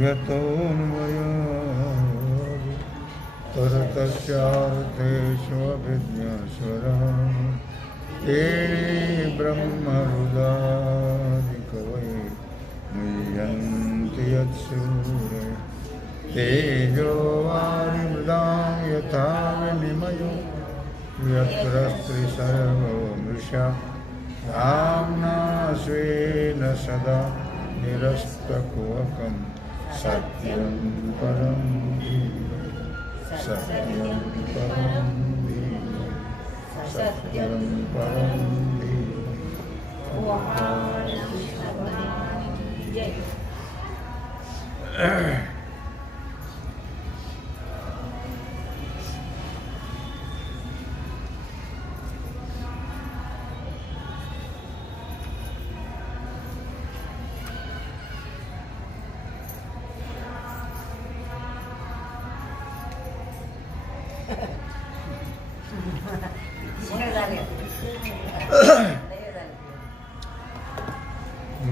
यतोऽन्वयादि तरतश्चार्थेष्वभिज्ञस्वरः तेने ब्रह्मरुदादिकवये मुह्यन्ति यत्सूरयः तेजो वारिमृदां यथा विनिमयो यत्र स्त्रीसर्गो मृषा धाम्ना स्वेन सदा निरस्तकुहकं सत्यं परं धीमहि सत्यं परं धीमहि सत्यं परं धीमहि।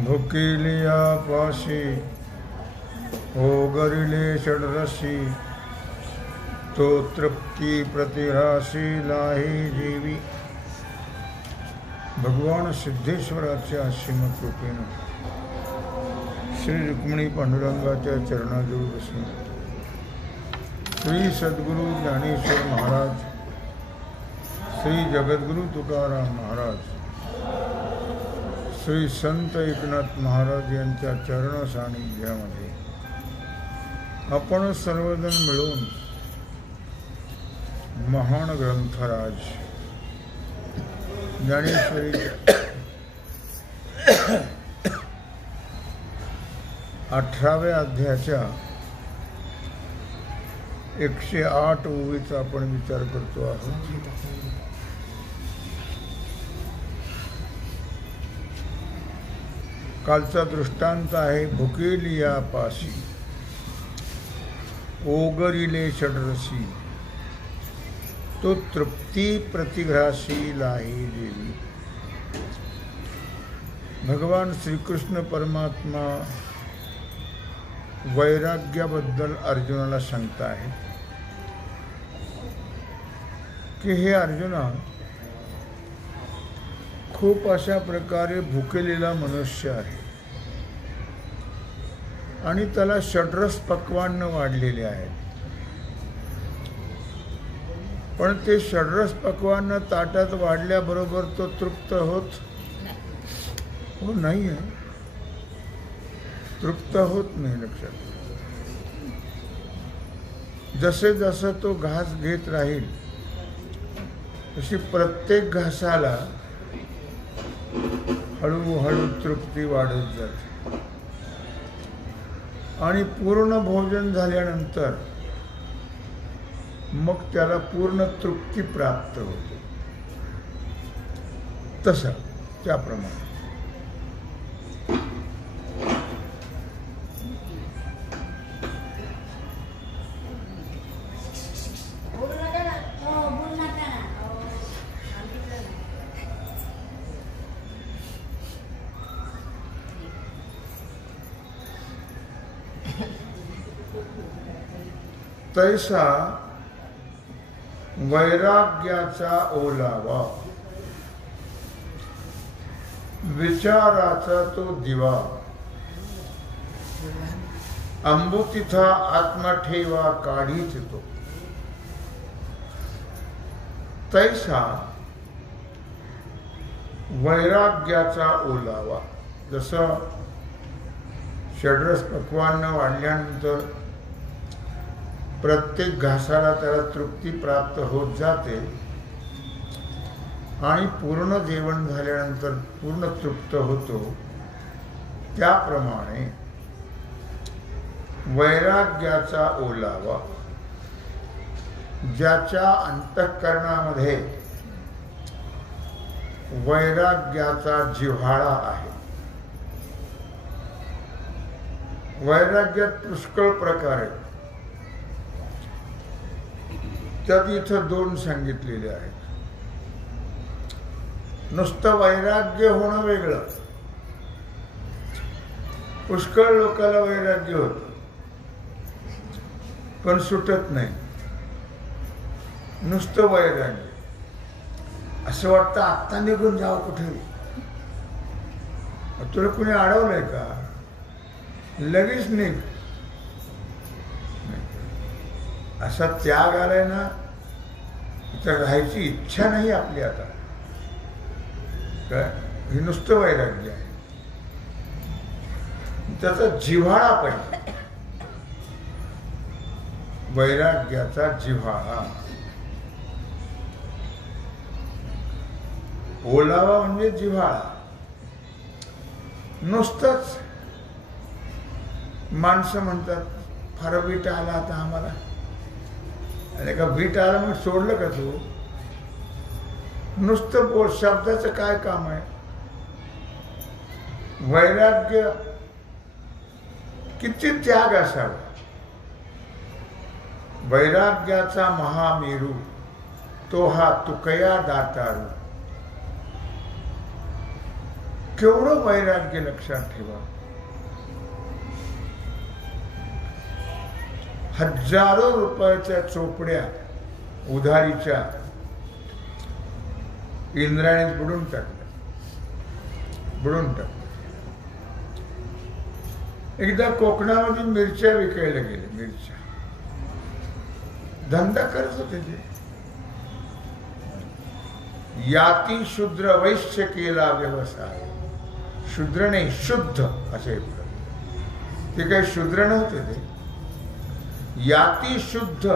भुकिलिया पाशी ओगरिले षडरसी तो तृप्ति प्रतिराशी लाही जीवी। भगवान सिद्धेश्वराच्या श्रीमकृपेनं श्री रुक्मिणी पांडुरंगाच्या चरणाजवळ बसून श्री सद्गुरु ज्ञानेश्वर महाराज, श्री जगद्गुरु तुकाराम महाराज, श्री संत एकनाथ महाराज यांच्या चरण सानिध्यामध्ये आपण सर्वजण मिळून महान ग्रंथराज ज्ञानेश्वरीच्या 18व्या अध्यायाच्या 108 ओवीचा आपण विचार करतो आहोत। कालचा दृष्टांत आहे भुकेलिया पाशी ओगरिले षडरसी तो तृप्ती प्रतिग्रासी लाही देवी। भगवान श्रीकृष्ण परमात्मा वैराग्याबद्दल अर्जुनाला सांगता आहे की हे अर्जुना, खूप अशा प्रकारे भुकेलेला मनुष्य आहे आणि त्याला षड्रस पक्वान्न वाढलेले आहेत, पण ते षड्रस पक्वान्न ताटात वाढल्याबरोबर तो तृप्त होत नाही आहे, तृप्त होत नाही। लक्षात, जसे जसं तो घास घेत राहील तशी प्रत्येक घासाला हळूहळू तृप्ती वाढत जाते आणि पूर्ण भोजन झाल्यानंतर मग त्याला पूर्ण तृप्ती प्राप्त होते। तसं त्याप्रमाणे तैसा वैराग्याचा ओलावा, विचाराचा तो दिवा, अंबुतिथा आत्मा ठेवा काढीच तो। तैसा वैराग्याचा ओलावा, जसं षड्रस पक्वान्न वाढल्यानंतर प्रत्येक घासाला त्याला तृप्ती प्राप्त होत जाते आणि पूर्ण जेवण झाल्यानंतर पूर्ण तृप्त होतो, त्याप्रमाणे वैराग्याचा ओलावा, ज्याच्या अंतःकरणामध्ये वैराग्याचा जिव्हाळा आहे। वैराग्यात पुष्कळ प्रकार आहेत, त्यात इथं 2 सांगितलेले आहेत। नुसतं वैराग्य होणं वेगळं, पुष्कळ लोकांना वैराग्य होतं पण सुटत नाही, नुसतं वैराग्य. असं वाटतं आत्ता निघून जावं कुठे. तुला कुणी अडवलंय का? लगेच निघ. असा त्याग आलाय ना, तर राहायची इच्छा नाही आपली आता. काय हे नुसतं वैराग्य आहे. त्याचा जिव्हाळा पाहिजे, वैराग्याचा जिव्हाळा. ओलावा म्हणजे जिव्हाळा. नुसतंच माणसं म्हणतात फार वीट आला आता आम्हाला. अरे का वीट आला मग सोडलं का तू? नुसतं बोल, शब्दाचं काय काम आहे? वैराग्य किती त्याग असावा. वैराग्याचा महामेरू तो हा तुकया दातारू. केवढं वैराग्य लक्षात ठेवा. हजारो रुपयाच्या चोपड्या उधारीच्या इंद्राने बुडून टाकल्या. एकदा कोकणामध्ये मिरच्या विकायला गेले. मिरच्या धंदा करत होते ते. याती शूद्र वैश्य केला व्यवसाय. शूद्र नाही, शुद्ध असे. ते काही शूद्र नव्हते ते. याती शुद्ध.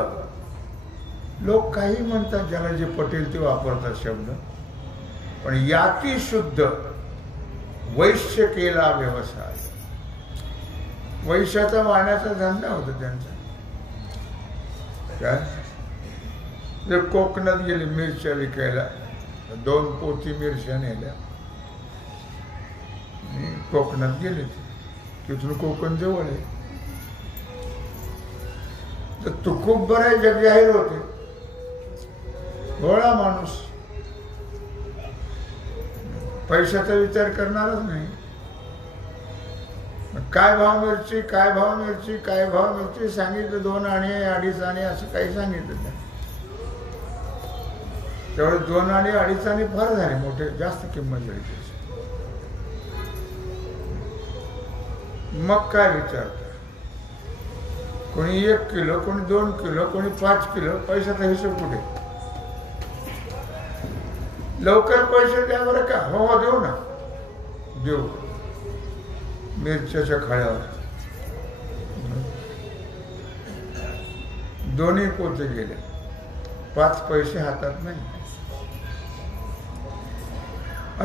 लोक काही म्हणतात, ज्याला जे पटेल ते वापरतात शब्द. पण याती शुद्ध वैश्य केला व्यवसाय. वैश्याचा वाण्याचा धंदा होता त्यांचा. काय ते कोकणात गेले मिरच्या विकायला. 2 पोती मिरच्या नेल्या. कोकणात गेले. तिथून कोकण जवळ आहे. तर तुकूब बराय जग जाहीर होते. भोळा माणूस, पैशाचा विचार करणारच नाही. काय भाव मिरची, काय भाव मिरची, काय भाव मिरची सांगितलं. 2 आणे 2.5 आणे असं काही सांगितलं. तेवढे 2 आणे 2.5 आणे फार झाले, मोठे जास्त किंमत झाली त्याची. मग काय विचारता? कोणी 1 किलो, कोणी 2 किलो, कोणी 5 किलो. पैशाचा हिशोब कुठे? लवकर पैसे द्या बरं का. हो देऊ ना, देऊ. मिरच्याच्या खळ्यावर 2 पोते गेले. 5 पैसे हातात नाही.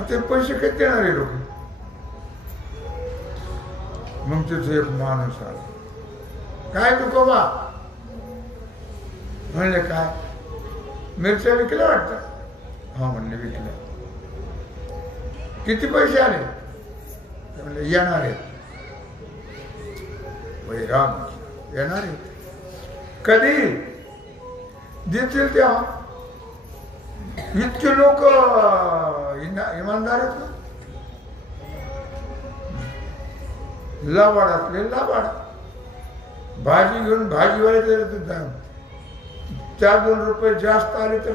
ते पैसे कधी देणारे लोक? मग तिथे एक माणूस आला. काय तुकोबा? म्हणले काय? मिरच्या विकल्या वाटतं? हा म्हणले विकल्या. किती पैसे आले? म्हणले येणार आहेत. वैराग येणार आहेत. कधी देतील तेव्हा? इतके लोक इमानदार आहेत ना. लाबाडातले लाबाड. भाजी घेऊन भाजीवाले 4-2 रुपये जास्त आले तर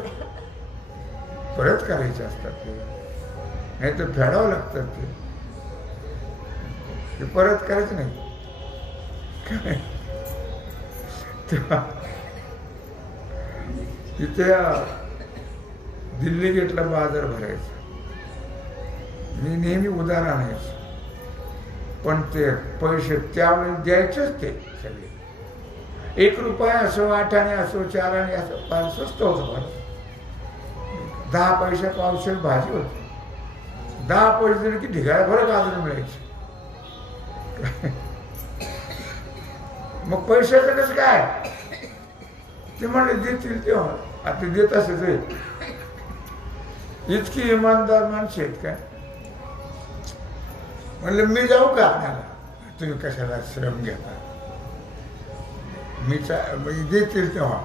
परत करायचे असतात ते. नाही तर फेडावं लागतात ते परत करायचं नाही. तिथे दिल्ली गेटला बाजार भरायचा. मी नेहमी उधार आणायचं. पण ते पैसे त्यावेळी द्यायचेच ते सगळे. 1 रुपया असो, 8 आणे असो, 4 आणे असो, फार स्वस्त होतं. फार 10 पैसे पावशेर भाजी होती. 10 पैसे दिले की ढिगाळ्या फरक अजून मिळायचे. मग पैशाचं कसं काय? ते म्हणले देतील तेव्हा. आता देत असत. इतकी इमानदार माणसं आहेत काय? म्हणलं मी जाऊ का आणायला? तुम्ही कशाला श्रम घेता? मी देतील तेव्हा.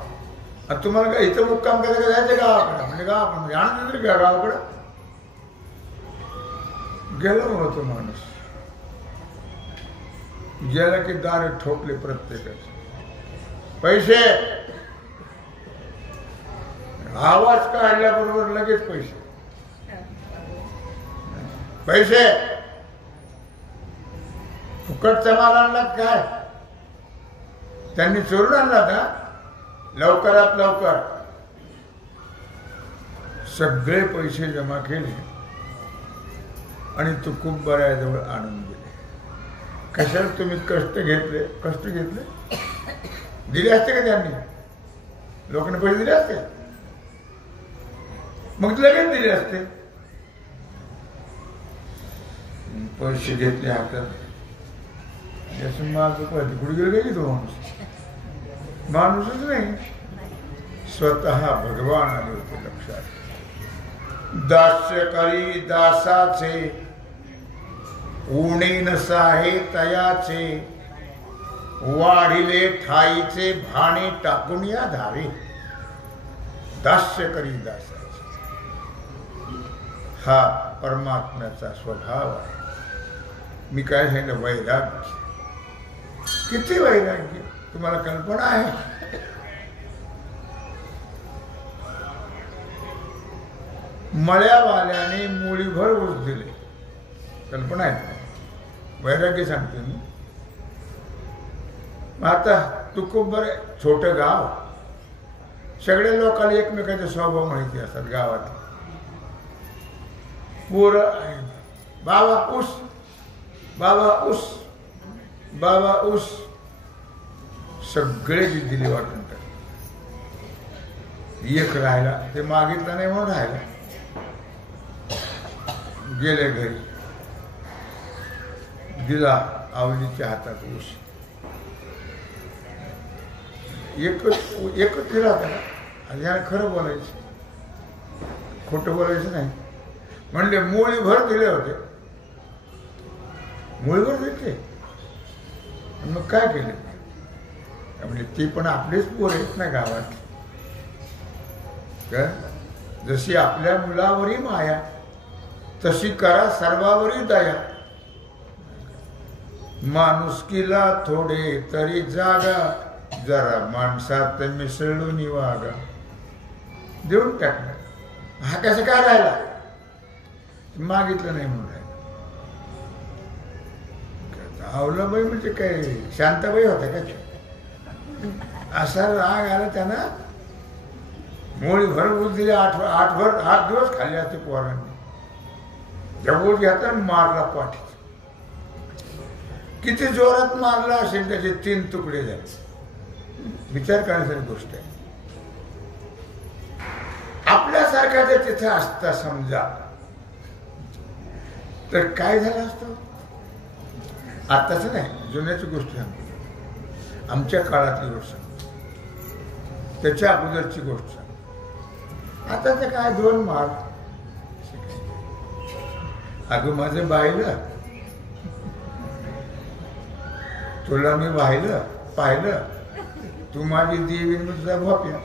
तुम्हाला काय इथं मुक्काम करायचं जायचं गावाकडं? म्हणजे गावाकडे आणून देतील का गावाकडं? गेला होतो माणूस. गेला की दारे ठोकले प्रत्येकाचे. पैसे, आवाज काढल्याबरोबर लगेच पैसे पैसे. फुकटचा माल आणला काय? त्यांनी चोरून आणला का? लवकरात लवकर सगळे पैसे जमा केले आणि तुकुंबऱ्याजवळ आणून दिले. कशाला तुम्ही कष्ट घेतले? कष्ट घेतले दिले असते का त्यांनी? लोकांना पैसे दिले असते? मग लगेच दिले असते. पैसे घेतले हातात. माझं पैसे कुठे गेले की तो माणूसच नाही, स्वतः भगवान आले होते लक्षात. दास्य करी दासाचे, उणे नसाहे तयाचे, वाढिले ठाईचे भाणे टाकून या धावे. दास्य करी दासाचे हा परमात्म्याचा स्वभाव आहे. मी काय सांगितलं? वैराग्य. किती वैराग्य तुम्हाला कल्पना आहे? मळ्यावाल्याने मुळीभर ऊस दिले. कल्पना आहे? वैराग्य सांगते मी. आता तुकुंबर छोट गाव, सगळे लोकांना एकमेकांचे स्वभाव माहिती असतात गावात. पोरं बाबा ऊस, बाबा ऊस, बाबा ऊस, सगळे दिले वाटून. एक राहिला, ते मागितलं नाही म्हणून राहिला. गेले घरी, दिला आवलीच्या हातात ऊस. एकच दिला होता ना. आणि याला खरं बोलायचं, खोटं बोलायचं नाही. म्हणले मुळीभर दिले होते, मुळीभर दिले. मग काय केले? म्हणजे ती पण आपलीच पोर आहेत ना गावात. जशी आपल्या मुलावरी माया, तशी करा सर्वावरी दया. माणुसकीला थोडे तरी जागा, जरा माणसात मिसळून वागा. देऊन टाकलं. हा कसं काय राहिला? मागितलं नाही म्हणून राहिला. आवलाबाई म्हणजे काय शांताबाई होता का? असा राग आला त्यांना. मुळी भर ऊस दिले. 8 दिवस खाल्ले असते पोरांनी. जवळ घेता मारला पाठी. किती जोरात मारला असेल, त्याचे 3 तुकडे झाले. विचार करण्यासारखी गोष्ट आहे. आपल्यासारखा जर तिथे असता समजा, तर काय झालं असतं? आताच नाही, जुन्याची गोष्ट सांगतो. आमच्या काळातली गोष्ट सांगतो, त्याच्या अगोदरची गोष्ट सांगतो. आता ते काय 2 मार. अगं माझं बाहिलं, तुला मी पाहिलं, तू माझी देवी तुझा भोप्या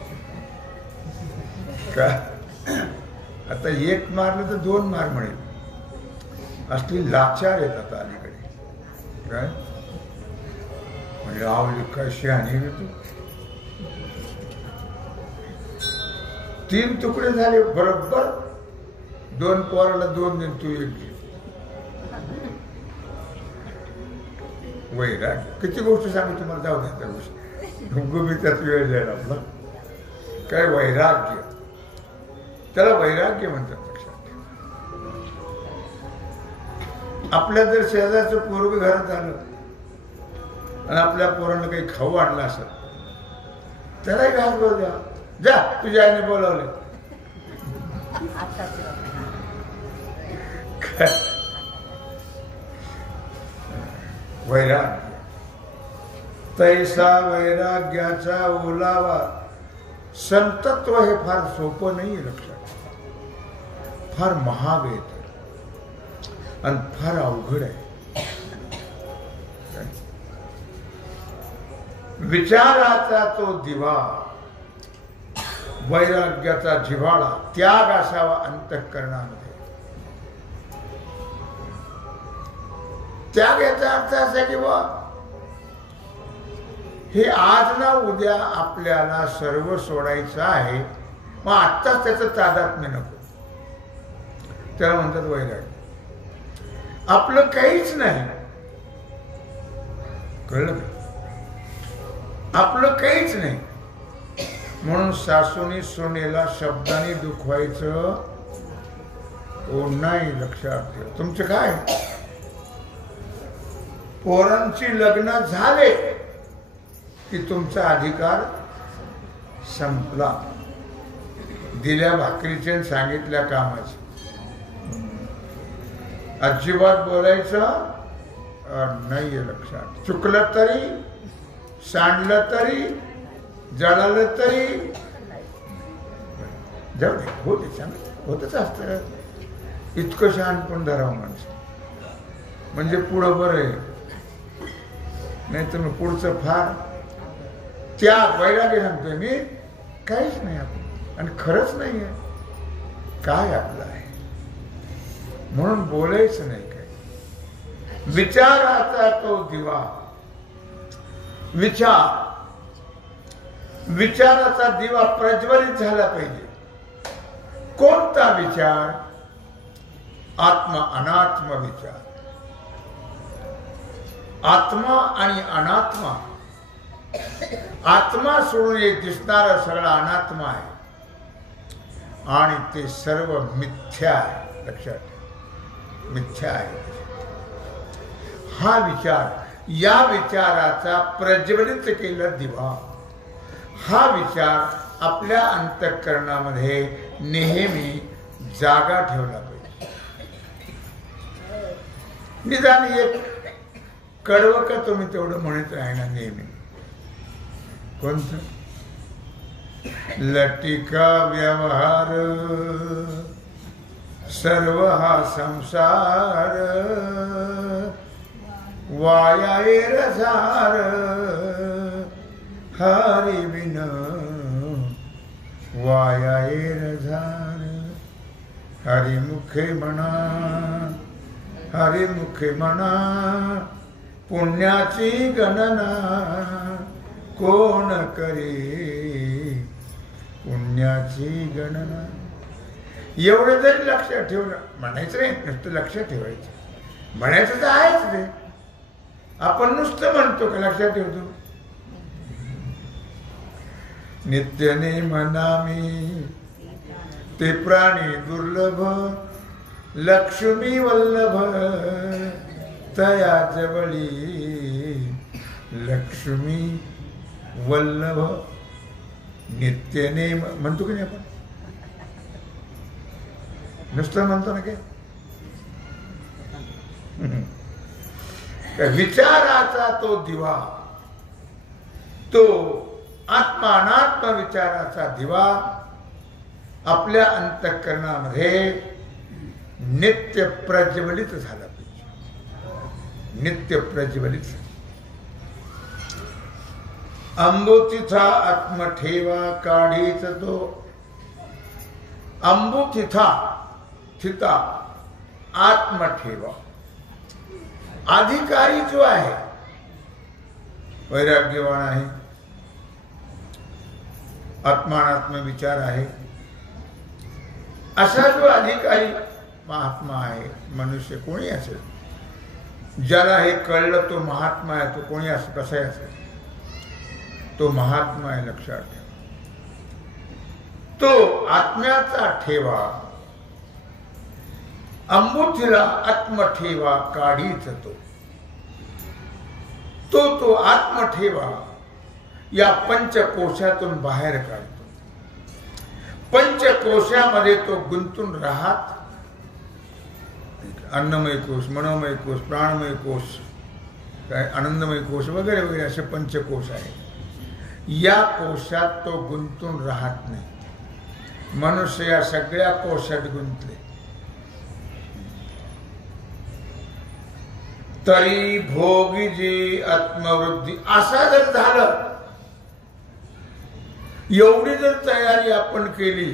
का? आता 1 मारलं तर 2 मार म्हणेल. असली लाचार येतात अलीकडे. काय म्हणजे आवली कशी आणि तू 3 तुकडे झाले बरोबर. 2 पोराला 2 दिन, तू 1 घे. वैराग्य. किती गोष्ट सांगू तुम्हाला, जाऊ द्या त्या गोष्टी. मी त्यात वेळ जाईल आपला. काय वैराग्य, त्याला वैराग्य म्हणतात. आपल्या जर शेजारचं पोरग घरात आलं आणि आपल्या पोरांना काही खाऊ आणलं असं, त्यालाही घास बोल द्या. जा, तुझ्या आईने बोलावले. वैराग्य. तैसा वैराग्याचा ओलावा. संतत्व हे फार सोपं नाही आहे लक्षात. फार महाग आहे आणि फार अवघड आहे. विचाराचा तो दिवा, वैराग्याचा जिव्हाळा, त्याग असावा अंतःकरणामध्ये. त्याग याचा अर्थ असा की हे आज ना उद्या आपल्याला सर्व सोडायचं आहे, मग आत्ताच त्याचं तादात्म्य नको. त्याला म्हणतात वैराग्य. आपलं काहीच नाही, कळलं का? आपलं काहीच नाही म्हणून सासूने सोनेला शब्दाने दुखवायचं नाही. लक्षात ठेवा. तुमचं काय, पोरांची लग्न झाले की तुमचा अधिकार संपला. दिल्या भाकरीचे सांगितल्या कामाचे अजिबात बोलायचं नाहीये. लक्षात. चुकलं तरी, सांडलं तरी, जळालं तरी जाऊ दे, होते चांगलं, होतच असतं. इतकं शहाणपण धरावं माणसं, म्हणजे पुढं बरं आहे. नाही तर मग पुढचं फार त्या वैराग्य सांगतोय मी, काहीच नाही आपण, आणि खरंच नाही आहे. काय आपलं आहे म्हणून बोलायचं नाही. काय विचाराचा तो दिवा, विचाराचा दिवा प्रज्वलित झाला पाहिजे. कोणता विचार? आत्मा अनात्म विचार. आत्मा आणि अनात्मा, आत्मा सोडून एक दिसणारा सगळा अनात्मा आहे, आणि ते सर्व मिथ्या आहे. लक्षात ठेवा, मिथ्या आहे. हा विचार, या विचाराचा प्रज्वलित केला दिवा, हा विचार आपल्या अंतःकरणामध्ये नेहमी जागा ठेवला पाहिजे. निदान एक कडवं का तुम्ही तेवढं म्हणत राहणार नेहमी. कोणतं? लटिका व्यवहार सर्व हा संसार, वाया रसार हरि बिन वाया रसार. हरिमुखे म्हणा, हरिमुखे म्हणा, पुण्याची गणना कोण करे, पुण्याची गणना. एवढं जरी लक्षात ठेवलं, म्हणायचं नाही, नुसतं लक्षात ठेवायचं. म्हणायचं तर आहेच ते, आपण नुसतं म्हणतो का लक्षात ठेवतो. नित्यने म्हणामी ते प्राणी दुर्लभ, लक्ष्मी वल्लभ तया जवळी, लक्ष्मी वल्लभ. नित्यने म्हणतो की नाही आपण, नुसतं म्हणतो ना काय. विचाराचा तो दिवा, तो आत्मा अनात्म विचाराचा दिवा आपल्या अंतःकरणामध्ये नित्य प्रज्वलित झाला पाहिजे. नित्य प्रज्वलित. अंबुतिथा आत्म ठेवा काढीच तो. अंबुतिथा, थिता, आत्म ठेवा. अधिकारी जो आहे, वैराग्यवान आहे, आत्मानात्म विचार आहे, असा जो अधिकारी महात्मा आहे, मनुष्य कोणी असेल, ज्याला हे कळलं तो महात्मा आहे. तो कोणी असेल, कसाही असेल, तो महात्मा आहे. लक्षात ठेवा. तो आत्म्याचा ठेवा, अंबुथीला आत्म ठेवा काढीच तो आत्म ठेवा या पंचकोशातून बाहेर काढतो. पंचकोशामध्ये तो गुंतून राहत. अन्नमय कोश, मनोमय कोश, प्राणमय कोश, काय आनंदमय कोश वगैरे वगैरे असे पंचकोश आहेत. या कोशात तो गुंतून राहत नाही. मनुष्य या सगळ्या कोशात गुंतले. तरी भोगी जी आत्मवृद्धी. असा जर झालं, एवढी जर तयारी आपण केली,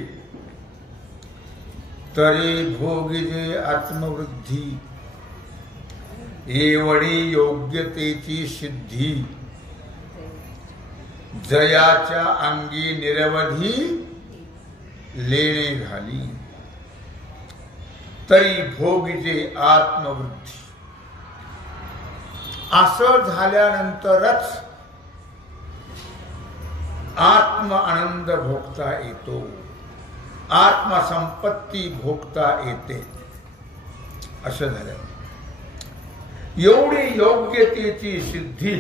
तरी भोगी जी आत्मवृद्धी, एवढी योग्यतेची सिद्धी. जयाच्या अंगी निरवधी लेणे झाली, तरी भोगिजे आत्मवृद्धी. असं झाल्यानंतरच आत्म आनंद भोगता येतो, आत्मसंपत्ती भोगता येते. असं झालं. एवढी योग्यतेची सिद्धी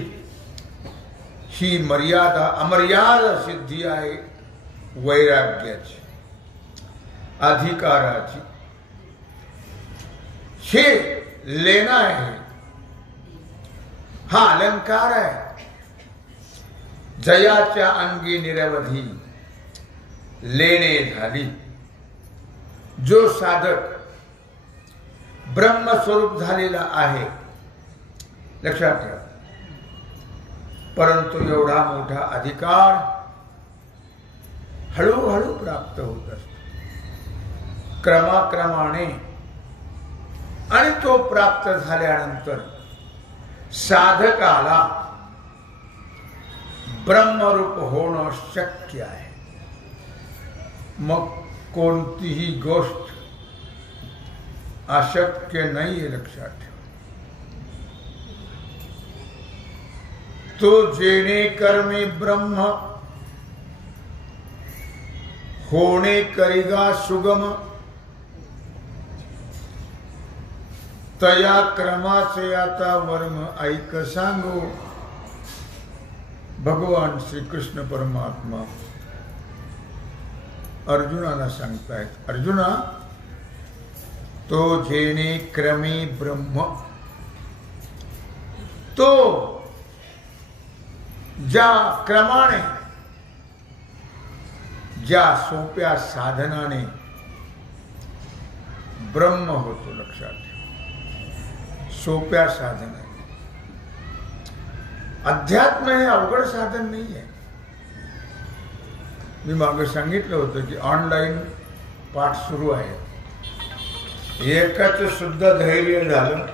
ही मर्यादा अमर्याद सिद्धी आहे. वैराग्याची, अधिकाराची. हे लेणं आहे, हा अलंकार आहे. जयाच्या अंगी निरवधी लेणे झाली. जो साधक ब्रह्मस्वरूप झालेला आहे, लक्षात ठेवा. परंतु एवढा मोठा अधिकार हळूहळू प्राप्त होत असतो, क्रमाक्रमाने. आणि तो प्राप्त झाल्यानंतर साधकाला ब्रह्मरूप होणं शक्य आहे. मग कोणतीही गोष्ट अशक्य नाहीये, लक्षात ठेवा. तो जेणे कर्मे ब्रह्म होणे करिगा सुगम, तया क्रमाचे आता वर्म ऐक सांगो. भगवान श्री कृष्ण परमात्मा अर्जुनाला सांगतायत, अर्जुना, तो जेणे क्रमे ब्रह्म, तो ज्या क्रमाने, ज्या सोप्या साधनाने ब्रह्म होतो. लक्षात ठेवा, सोप्या साधना. अध्यात्म हे अवघड साधन नाही आहे. मी मागे सांगितलं होतं की ऑनलाईन पाठ सुरू आहे. एकाच सुद्धा धैर्य झालं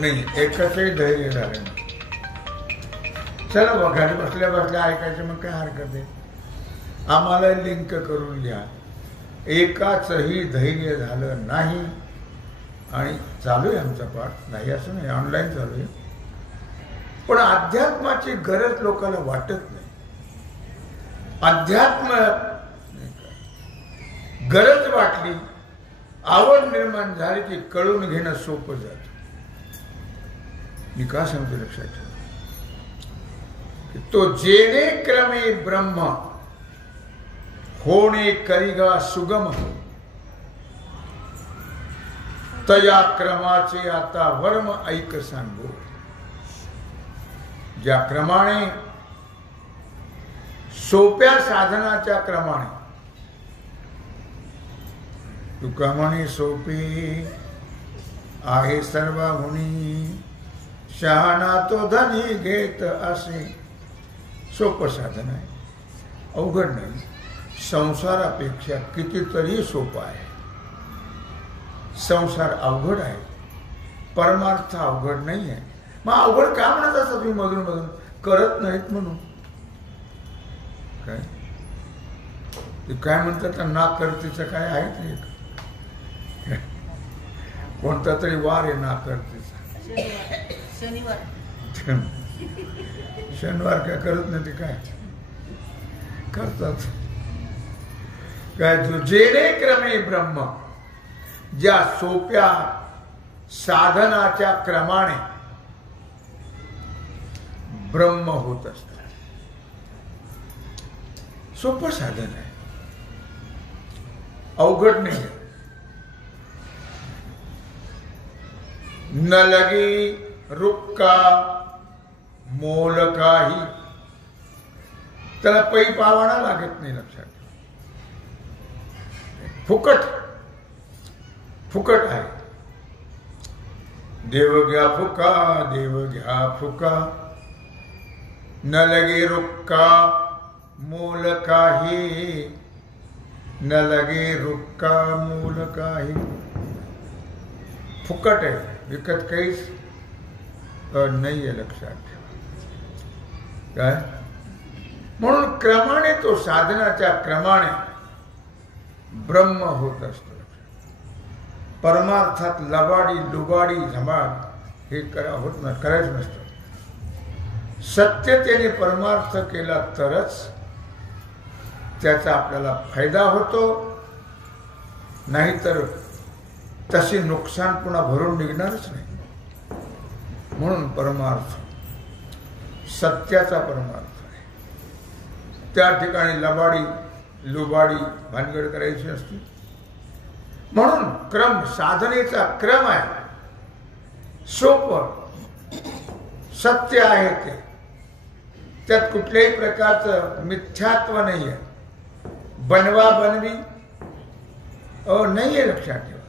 नाही, एकाचही धैर्य झालं नाही. चला बघा, घरी बसल्या बसल्या ऐकायचं, मग काय हरकत आहे. आम्हाला लिंक करून घ्या. एकाचही धैर्य झालं नाही. आणि चालू आहे आमचा पाठ, नाही असं नाही, ऑनलाईन चालू आहे. पण अध्यात्माची गरज लोकांना वाटत नाही. अध्यात्म गरज वाटली, आवड निर्माण झाली की कळून घेणं सोपं जातं. मी का सांगतो, लक्षात ठेवा. तो जेणे क्रमे ब्रह्म होणे करिगा सुगम, तया क्रमाचे आता वर्म ऐक सांगो. ज्या क्रमाने, सोप्या साधनाच्या क्रमाने, तुका म्हणे सोपे आहे सर्वाहुनी, शहाणा तो धनी घेत असे. सोपं साधन आहे, अवघड नाही. संसारापेक्षा कितीतरी सोपं आहे. संसार अवघड आहे, परमार्थ अवघड नाही आहे. मग अवघड का म्हणत असता तुम्ही मधून मधून? करत नाहीत म्हणून. काय ते काय म्हणतात, ना करतेचं काय आहे ते? कोणता तरी वार आहे ना करतेचा, शनिवार काय करत नाही, ते काय करतात. काय तो जेणे क्रमे ब्रह्म, ज्या सोप्या साधनाच्या क्रमाने ब्रह्म होत असतात. सोपं साधन आहे, अवघड नाही. न लगी रुक्का मोल काही, त्याला पै पावाणा लागत नाही. लक्षात, फुकट फुकट आहे. देव घ्या फुका, देव घ्या फुका. न लगे रुक्का मोल काही, न लगे रुक्का मोल काही. फुकट आहे, विकत काहीच नाही आहे. लक्षात ठेवा. काय म्हणून क्रमाने तो साधनाच्या क्रमाने ब्रह्म होत असतो. परमार्थात लबाडी लुबाडी धमाड हे होत न करायचं नसतं. सत्यतेने परमार्थ केला तरच त्याचा आपल्याला फायदा होतो, नाहीतर तसे नुकसान पुन्हा भरून निघणारच नाही. म्हणून परमार्थ सत्याचा परमार्थ आहे. त्या ठिकाणी लबाडी लुबाडी भानगड करायची नसते. म्हणून क्रम साधनेचा क्रम आहे, सोपं सत्य आहे ते. त्यात कुठल्याही प्रकारचं मिथ्यात्व नाही आहे, बनवा बनवी नाही आहे. लक्षात ठेवा,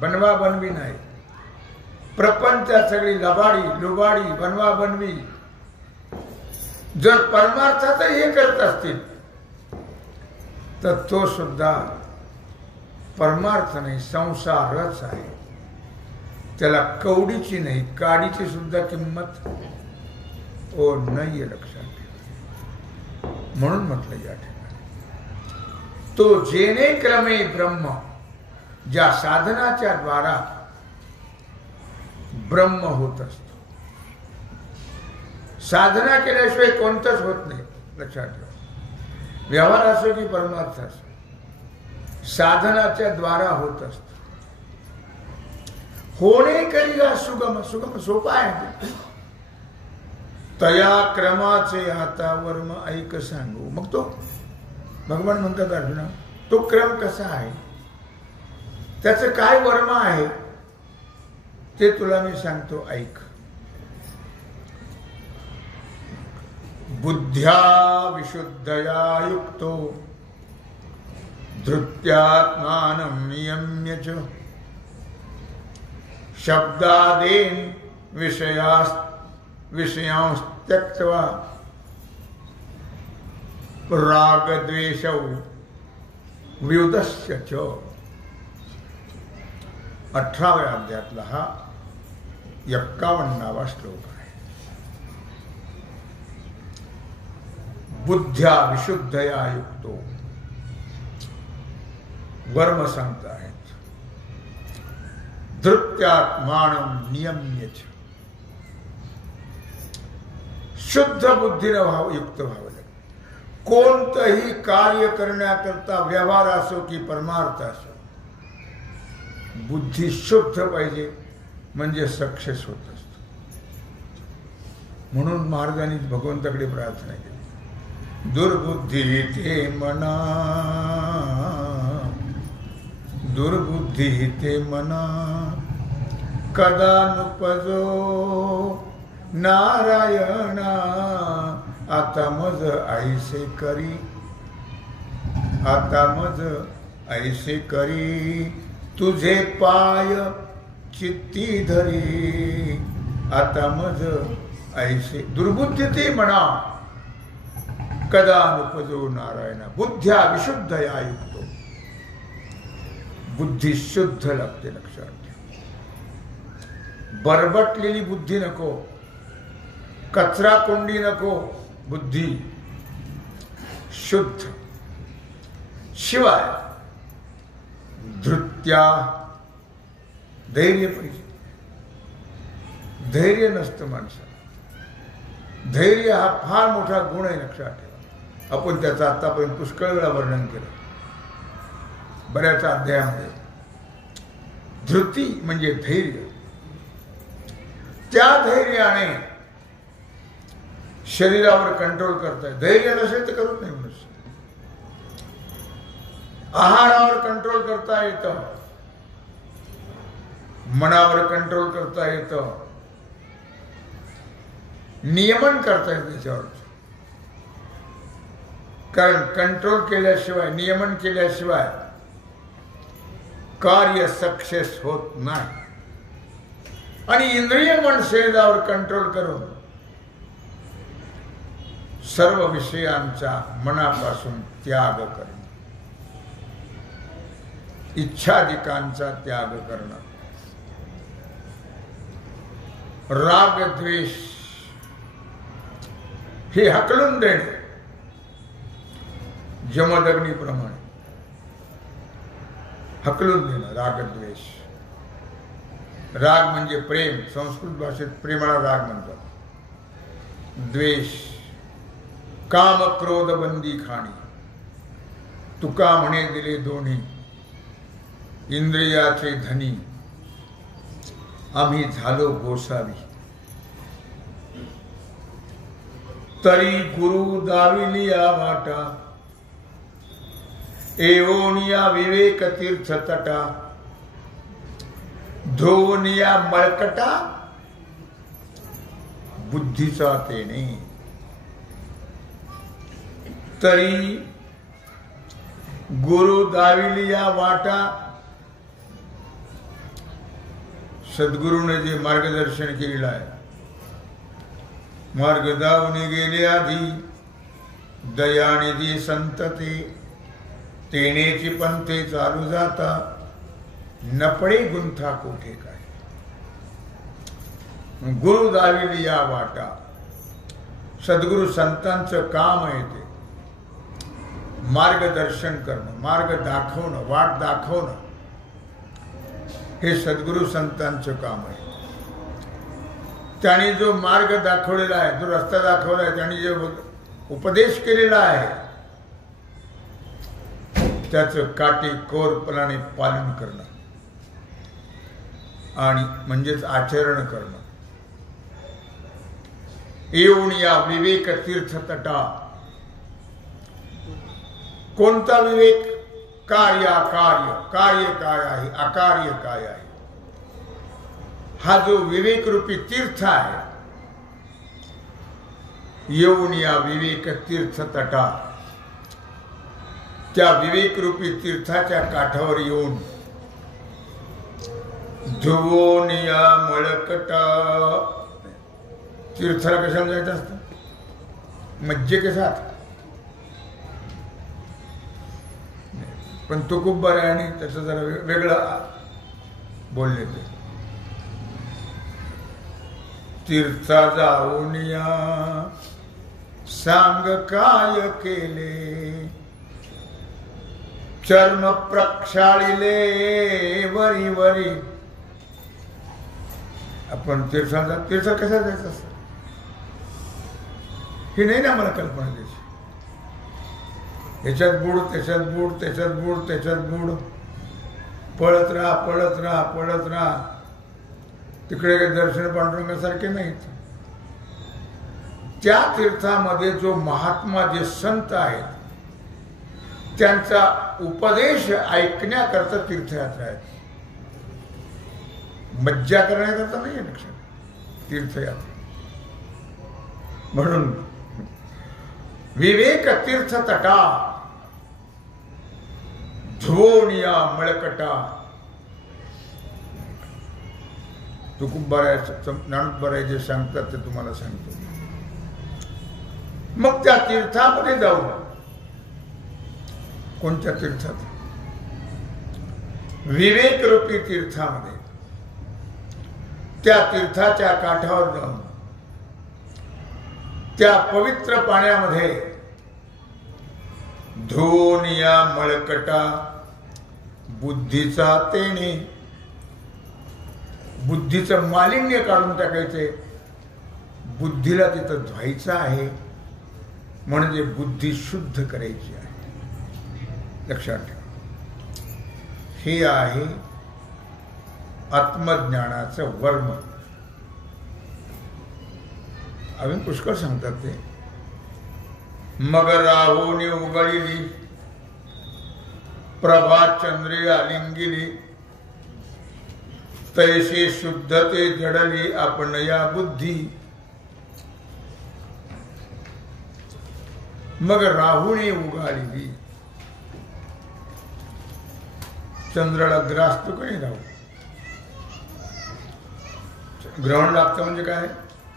बनवा बनवी नाही. प्रपंचात सगळी लबाडी लुबाडी बनवा बनवी. जर परमार्थात हे करत असतील तर तो सुद्धा परमार्थ नाही, संसारच आहे. त्याला कवडीची नाही काडीची सुद्धा किंमत नाहीये. लक्षात ठेवा. म्हणून म्हटलं या ठिकाणी तो जेने क्रमे ब्रह्म, ज्या साधनाच्या द्वारा ब्रह्म होत असतो. साधना केल्याशिवाय कोणतंच होत नाही. लक्षात ठेवा. व्यवहार असो की परमार्थ असो, साधनाच्या द्वारा होत असतो. होणे करीला सुगम, सुगम सोपा आहे. तया क्रमाचे आता वर्म ऐक सांगू. मग तो भगवान म्हणतात अर्जुना, तो क्रम कसा आहे, त्याचं काय वर्म आहे ते तुला मी सांगतो, ऐक. बुद्ध्या विशुद्धया युक्तो धृत्यात्मानं नियम्य च शब्दादीन विषयांस त्यक्त्वा रागद्वेषौ व्युदस्य च. 18व्या अध्यायातला हा 51वा श्लोक आहे. बुद्ध्या विशुद्धया युक्तो वर्म सांगता आहेत. धृत्यात्मानं नियम्य च, शुद्ध बुद्धीनं युक्त व्हावं लागेल. कोणतंही कार्य करण्याकरता व्यवहार असो की परमार्थ असो, बुद्धी शुद्ध पाहिजे, म्हणजे सक्सेस होत असतो. म्हणून महाराजांनी भगवंताकडे प्रार्थना केली, दुर्बुद्धी ते मना, दुर्बुद्धी ते मना, कदा नुपजो नारायणा, आता मज ऐसे करी, आता मज ऐसे करी, तुझे पाय चित्ती धरी, आता मज ऐसे. दुर्बुद्धी ते म्हणा, कदा नुपजो नारायणा. बुद्ध्या विशुद्धया युक्तो, बुद्धी शुद्ध लागते. लक्षात ठेवा. बरबटलेली बुद्धी नको, कचरा कोंडी नको, बुद्धी शुद्ध. शिवाय धृत्या धैर्य पाहिजे. धैर्य नसतं माणसाला. धैर्य हा फार मोठा गुण आहे. लक्षात ठेवा. आपण त्याचं आतापर्यंत पुष्कळ वेळा वर्णन केलं बऱ्याच अध्यायामध्ये. धृती म्हणजे धैर्य. त्या धैर्याने शरीरावर कंट्रोल करता येईल. धैर्य नसेल तर करत नाही मनुष्य. आहारावर कंट्रोल करता येतं, मनावर कंट्रोल करता येतं, नियमन करता येतं त्याच्यावर. कारण कंट्रोल केल्याशिवाय, नियमन केल्याशिवाय कार्य सक्सेस होत नाही. आणि इंद्रिय मन शरीरावर कंट्रोल करून सर्व विषयांचा मनापासून त्याग करणं, इच्छादिकांचा त्याग करणं, राग द्वेष हे हकलून देणे, जमदग्नीप्रमाणे हकलून देणं. रागद्वेष. राग म्हणजे प्रेम, संस्कृत भाषेत प्रेमाला राग म्हणतात. द्वेष काम क्रोध बंदी खाणी. तुका म्हणे दिले दोन्ही, इंद्रियाचे धनी आम्ही झालो गोसावी. तरी गुरु दाविलिया वाटा, एवोनिया विवेक तीर्थ तटा. धोनिया मळकटा, बुद्धीचा तेने. तरी गुरु दाविलिया वाटा, सद्गुरूने जे मार्गदर्शन केलेलं आहे, मार्ग दावून गेले आधी, दयानिधी संतते. तेनेची पंथे चालू जाता, नपडे गुंथा कोठे काय. गुरु दाविलिया वाटा, सद्गुरु संतांचं काम आहे ते मार्गदर्शन करणं, मार्ग दाखवणं, वाट दाखवणं. हे सद्गुरु संतांचं काम आहे. त्यांनी जो मार्ग दाखवलेला आहे, जो रस्ता दाखवला आहे, त्यांनी जो उपदेश केलेला आहे, त्याचं काटेकोरपणाने पालन करणं आणि म्हणजेच आचरण करणं. येऊन या विवेक तीर्थ तटा. कोणता विवेक? कार्य अकार्य. कार्य काय आहे, अकार्य काय आहे, हा जो विवेक रूपी तीर्थ आहे, येऊन या विवेक तीर्थ तटा. त्या विवेक रूपी तीर्थाच्या काठावर येऊन धुवोन या मळकटा. तीर्थाला कशाला जायचं असतं? मज्जे के साथ. पण तो खूप बरं आहे आणि त्याचं जरा वेगळं बोलले ते. तीर्था जाऊन या सांग काय केले, चर्म प्रक्षाळिले वरी वरी. आपण तीर्थाला कसा जायचं असतं हे नाही ना मला कल्पना द्यायची. ह्याच्यात बुड, त्याच्यात बुड, त्याच्यात बुड, त्याच्यात बुड, पळत राहा पळत राहा पळत राहा. तिकडे काही दर्शन पांडुरंगासारखे नाहीत. त्या तीर्थामध्ये जो महात्मा, जे संत आहेत, त्यांचा उपदेश ऐकण्याकरता तीर्थयात्रा आहेत. मज्जा करण्याकरता नाही आहे लक्षात तीर्थयात्रा. म्हणून विवेक तीर्थ तटा, धुवोनिया मळकटा. तुकुंबारायचं ज्ञानोबराय जे सांगतात ते तुम्हाला सांगतो. मग त्या तीर्थामध्ये जाऊ. कोणत्या तीर्थात? विवेक रूपी तीर्थामध्ये. त्या तीर्थाच्या काठावर जाऊन त्या पवित्र पाण्यामध्ये धुवून या मळकटा, बुद्धीचा तेने. बुद्धीचं मालिन्य काढून टाकायचे. बुद्धीला तिथं धुवायचं आहे, म्हणजे बुद्धी शुद्ध करायची आहे. लक्षात ठेवा. हे आहे आत्मज्ञानाचं वर्म. अजून पुष्कळ सांगतात ते. मग राहोने उगळिली, प्रभा चंद्रे आलिंगिली. तैसे शुद्धते जडली आपण या बुद्धी. मग राहुने उगाळली. चंद्राला ग्रासतो का नाही राहू? ग्रहण लागतं म्हणजे काय?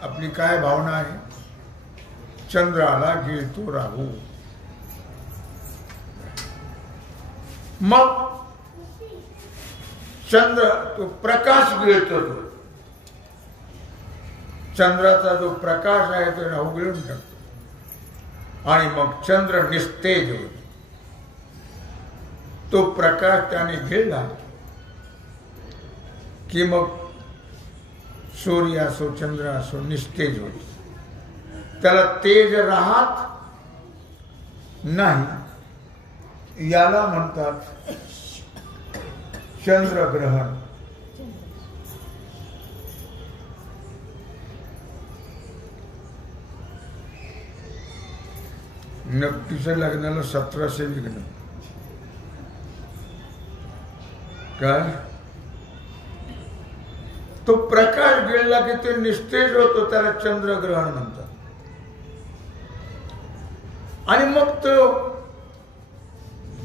आपली काय भावना आहे? चंद्राला गिळतो राहू. मग चंद्र तो प्रकाश गिळतो. तो चंद्राचा जो प्रकाश आहे तो राहू गिळून टाकतो. आणि मग चंद्र निस्तेज होतो. तो प्रकाश त्याने गिळला की मग सूर्य असो चंद्र असो निस्तेज होतो. त्याला तेज राहत नाही. याला म्हणतात चंद्रग्रहण. नक्कीच्या लग्नाला 1700 विघ्न. काय तो प्रकाश गिळला की ते निस्तेज होतो, त्याला चंद्रग्रहण म्हणतात. आणि मग तो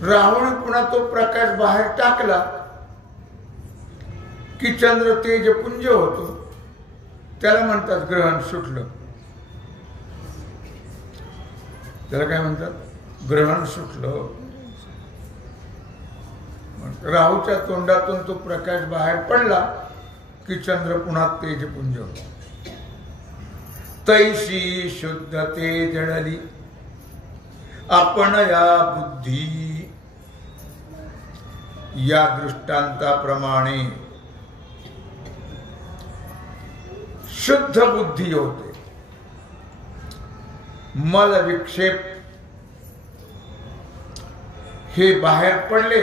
रावण पुन्हा तो प्रकाश बाहेर टाकला की चंद्र तेजपुंज होतो, त्याला म्हणतात ग्रहण सुटलं. त्याला काय म्हणतात? ग्रहण सुटलं. राहूच्या तोंडातून तो प्रकाश बाहेर पडला की चंद्र पुन्हा तेजपुंज होतो. तैशी शुद्ध ते जडली आपण या बुद्धी. या दृष्टांताप्रमाणे शुद्ध बुद्धी होते. मल विक्षेप हे बाहेर पडले.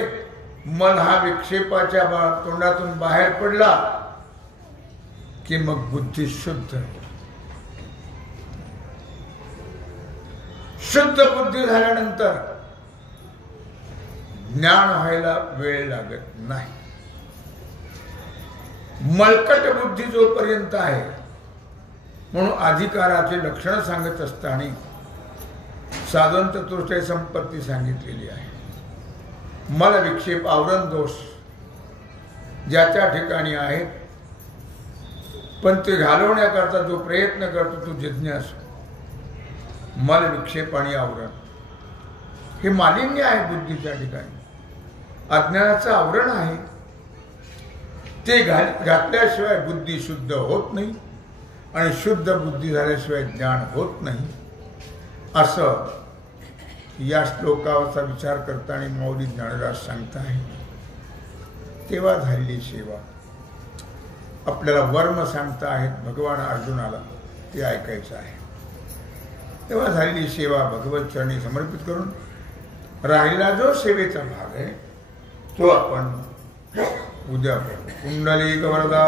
मल हा विक्षेपाच्या तोंडातून बाहेर पडला की मग बुद्धी शुद्ध. शुद्ध बुद्धी झाल्यानंतर ज्ञान व्हायला वेळ लागत नाही. मलकट बुद्धी जोपर्यंत आहे, म्हणून अधिकाराचे लक्षण सांगत असताना साधन चतुष्टय संपत्ती सांगितलेली आहे. मल विक्षेप आवरण दोष ज्याच्या ठिकाणी आहेत, पण ते घालवण्याकरता जो प्रयत्न करतो तो जिज्ञासू. मल विक्षेप आणि आवरण हे मालिन्य आहे बुद्धीच्या ठिकाणी. अज्ञानाचं आवरण आहे, ते घातल्याशिवाय बुद्धी शुद्ध होत नाही आणि शुद्ध बुद्धी झाल्याशिवाय ज्ञान होत नाही. असं या श्लोकावरचा विचार करताना मौली ज्ञानराज सांगता आहे. तेव्हा झालेली सेवा आपल्याला वर्म सांगता आहेत भगवान अर्जुनाला, ते ऐकायचं आहे. तेव्हा झालेली सेवा भगवत चरणी समर्पित करून राहिला जो सेवेचा भाग आहे तो आपण उद्या करू. कुंडलिक वरदा.